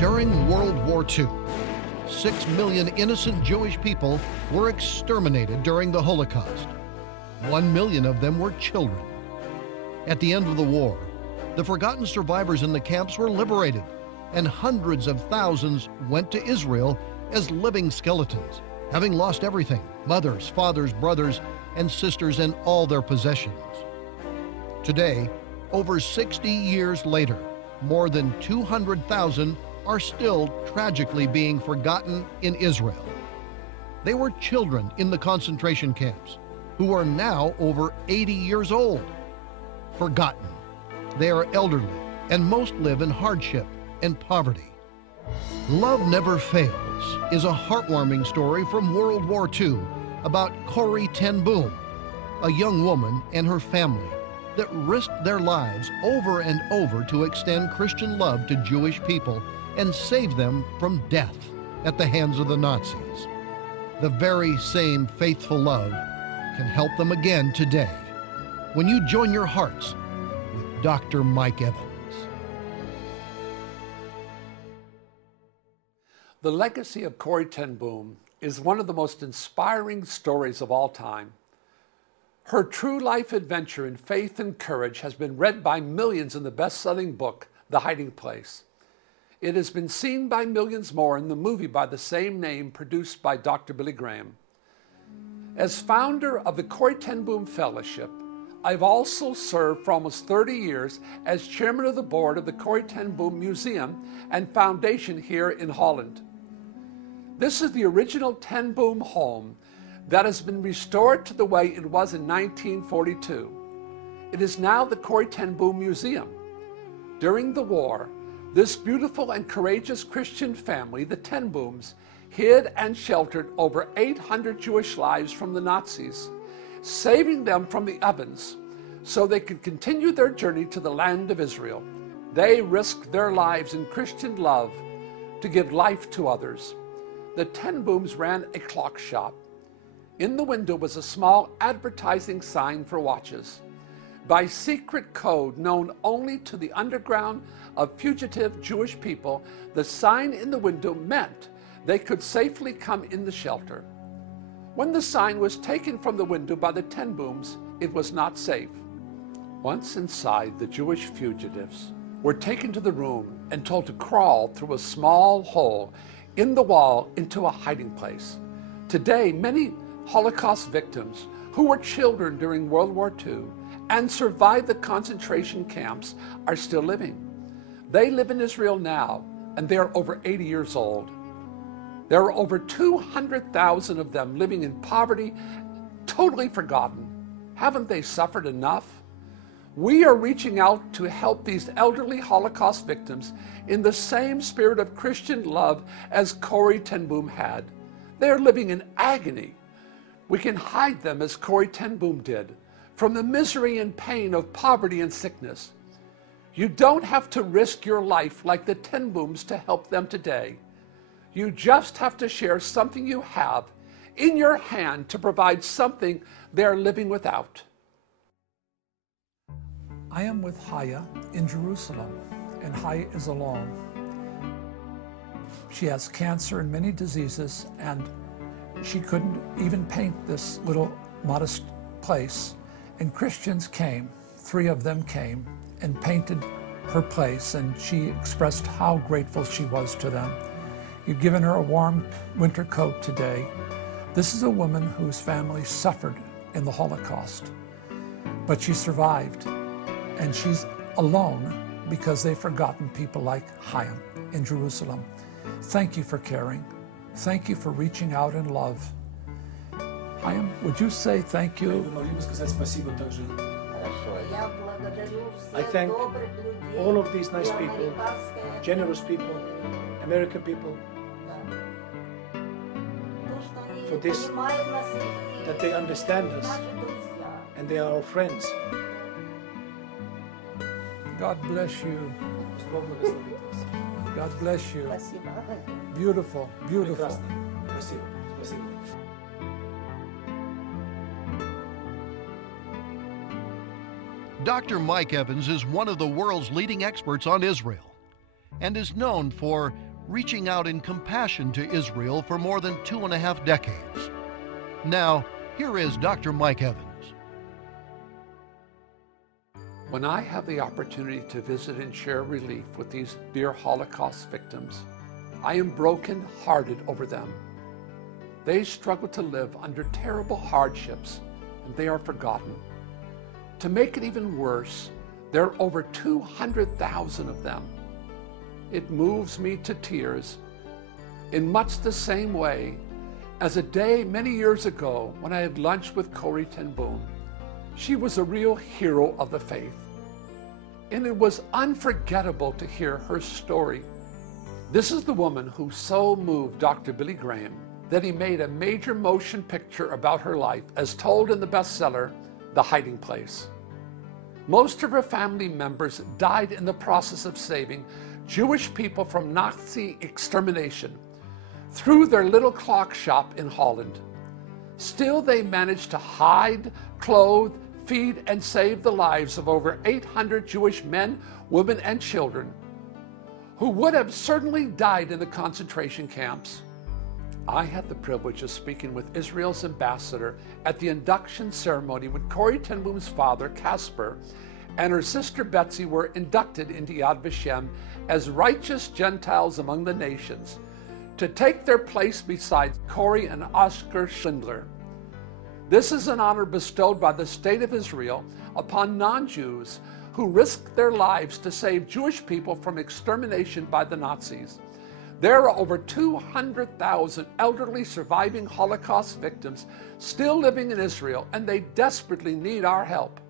During World War II, 6 million innocent Jewish people were exterminated during the Holocaust. 1 million of them were children. At the end of the war, the forgotten survivors in the camps were liberated, and hundreds of thousands went to Israel as living skeletons, having lost everything: mothers, fathers, brothers, and sisters, and all their possessions. Today, over 60 years later, more than 200,000 are still tragically being forgotten in Israel. They were children in the concentration camps who are now over 80 years old. Forgotten. They are elderly, and most live in hardship and poverty. Love Never Fails is a heartwarming story from World War II about Corrie ten Boom, a young woman and her family that risked their lives over and over to extend Christian love to Jewish people and save them from death at the hands of the Nazis. The very same faithful love can help them again today when you join your hearts with Dr. Mike Evans. The legacy of Corrie ten Boom is one of the most inspiring stories of all time. Her true life adventure in faith and courage has been read by millions in the best-selling book, The Hiding Place. It has been seen by millions more in the movie by the same name produced by Dr. Billy Graham. As founder of the Corrie ten Boom Fellowship, I've also served for almost 30 years as chairman of the board of the Corrie ten Boom Museum and Foundation here in Holland. This is the original ten Boom home that has been restored to the way it was in 1942. It is now the Corrie ten Boom Museum. During the war, this beautiful and courageous Christian family, the ten Booms, hid and sheltered over 800 Jewish lives from the Nazis, saving them from the ovens so they could continue their journey to the land of Israel. They risked their lives in Christian love to give life to others. The ten Booms ran a clock shop. In the window was a small advertising sign for watches. By secret code known only to the underground of fugitive Jewish people, the sign in the window meant they could safely come in the shelter. When the sign was taken from the window by the ten Booms, it was not safe. Once inside, the Jewish fugitives were taken to the room and told to crawl through a small hole in the wall into a hiding place. Today, many Holocaust victims who were children during World War II and survived the concentration camps are still living. They live in Israel now, and they are over 80 years old. There are over 200,000 of them living in poverty, totally forgotten. Haven't they suffered enough? We are reaching out to help these elderly Holocaust victims in the same spirit of Christian love as Corrie ten Boom had. They are living in agony. We can hide them as Corrie ten Boom did from the misery and pain of poverty and sickness. You don't have to risk your life like the ten Booms to help them today. You just have to share something you have in your hand to provide something they're living without. I am with Haya in Jerusalem, and Haya is alone. She has cancer and many diseases, and she couldn't even paint this little modest place. And Christians came, 3 of them came, and painted her place, and she expressed how grateful she was to them. You've given her a warm winter coat today. This is a woman whose family suffered in the Holocaust, but she survived, and she's alone because they've forgotten people like Chaim in Jerusalem. Thank you for caring. Thank you for reaching out in love. Chaim, would you say thank you? I thank all of these nice people, generous people, American people, for this, that they understand us and they are our friends. God bless you. God bless you. Beautiful, beautiful. Dr. Mike Evans is one of the world's leading experts on Israel and is known for reaching out in compassion to Israel for more than 2.5 decades. Now, here is Dr. Mike Evans. When I have the opportunity to visit and share relief with these dear Holocaust victims, I am broken-hearted over them. They struggle to live under terrible hardships, and they are forgotten. To make it even worse, there are over 200,000 of them. It moves me to tears in much the same way as a day many years ago when I had lunch with Corrie ten Boom. She was a real hero of the faith, and it was unforgettable to hear her story. This is the woman who so moved Dr. Billy Graham that he made a major motion picture about her life, as told in the bestseller, The Hiding Place. Most of her family members died in the process of saving Jewish people from Nazi extermination through their little clock shop in Holland. Still, they managed to hide, clothe, feed, and save the lives of over 800 Jewish men, women, and children who would have certainly died in the concentration camps. I had the privilege of speaking with Israel's ambassador at the induction ceremony when Corrie ten Boom's father, Caspar, and her sister Betsy were inducted into Yad Vashem as righteous Gentiles among the nations, to take their place beside Corrie and Oskar Schindler. This is an honor bestowed by the State of Israel upon non-Jews who risked their lives to save Jewish people from extermination by the Nazis. There are over 200,000 elderly surviving Holocaust victims still living in Israel, and they desperately need our help.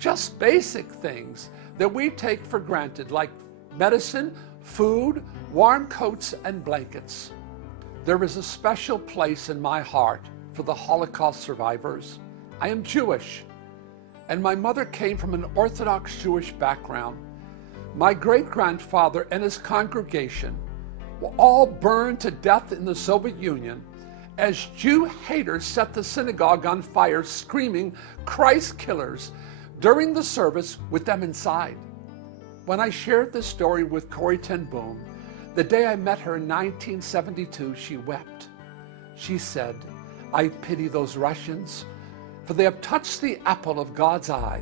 Just basic things that we take for granted, like medicine, food, warm coats, and blankets. There is a special place in my heart for the Holocaust survivors. I am Jewish, and my mother came from an Orthodox Jewish background. My great-grandfather and his congregation were all burned to death in the Soviet Union as Jew haters set the synagogue on fire, screaming "Christ killers" during the service with them inside. When I shared this story with Corrie ten Boom, the day I met her in 1972, she wept. She said, "I pity those Russians, for they have touched the apple of God's eye."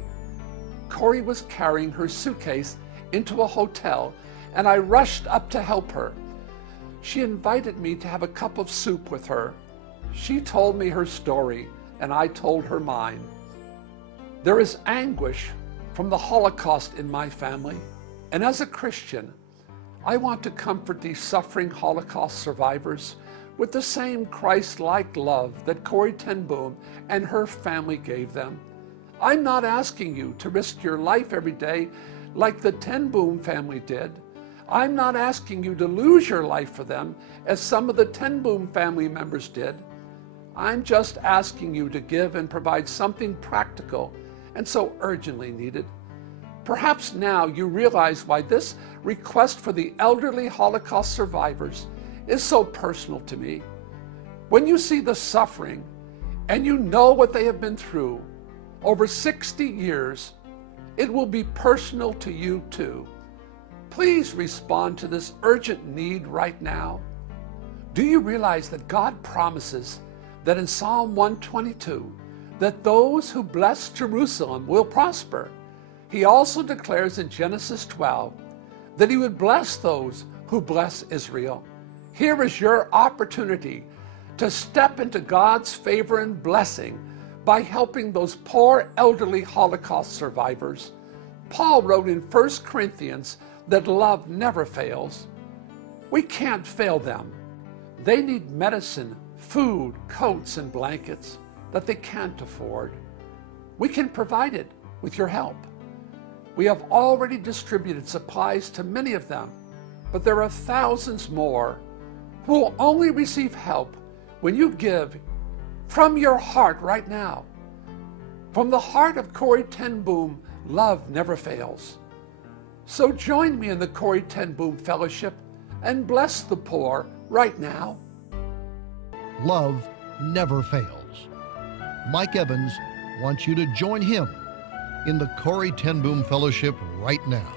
Corrie was carrying her suitcase into a hotel, and I rushed up to help her. She invited me to have a cup of soup with her. She told me her story, and I told her mine. There is anguish from the Holocaust in my family, and as a Christian, I want to comfort these suffering Holocaust survivors with the same Christ-like love that Corrie ten Boom and her family gave them. I'm not asking you to risk your life every day like the ten Boom family did. I'm not asking you to lose your life for them as some of the ten Boom family members did. I'm just asking you to give and provide something practical and so urgently needed. Perhaps now you realize why this request for the elderly Holocaust survivors is so personal to me. When you see the suffering and you know what they have been through over 60 years, it will be personal to you too. Please respond to this urgent need right now. Do you realize that God promises that in Psalm 122 that those who bless Jerusalem will prosper? He also declares in Genesis 12 that he would bless those who bless Israel. Here is your opportunity to step into God's favor and blessing by helping those poor elderly Holocaust survivors. Paul wrote in 1 Corinthians that love never fails. We can't fail them. They need medicine, food, coats, and blankets that they can't afford. We can provide it with your help. We have already distributed supplies to many of them, but there are thousands more who will only receive help when you give from your heart right now. From the heart of Corrie ten Boom, love never fails. So join me in the Corrie ten Boom Fellowship and bless the poor right now. Love never fails. Mike Evans wants you to join him in the Corrie ten Boom Fellowship right now.